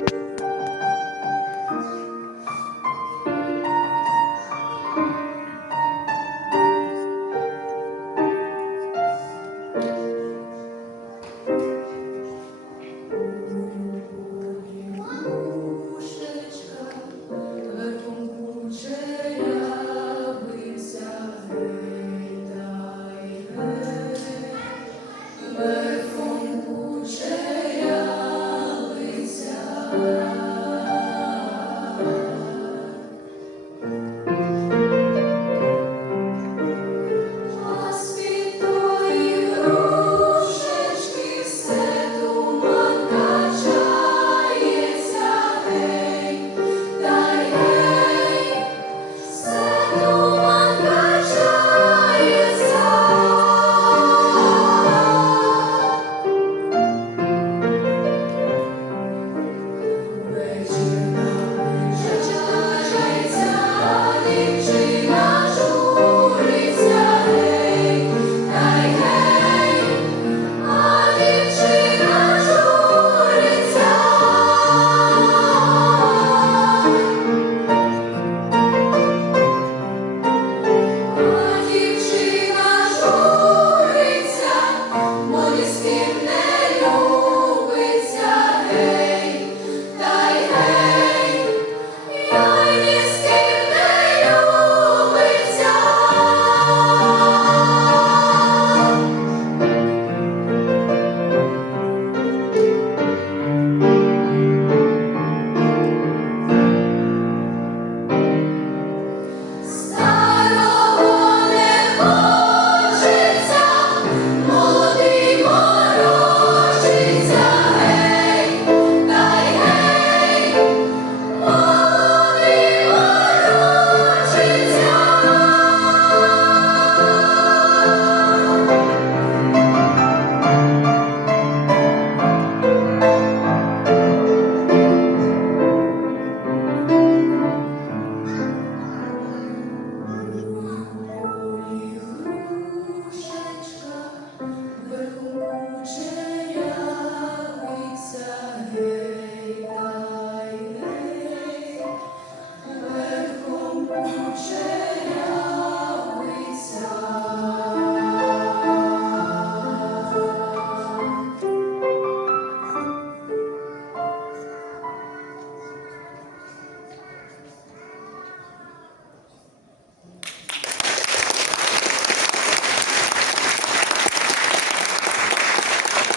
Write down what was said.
Bye.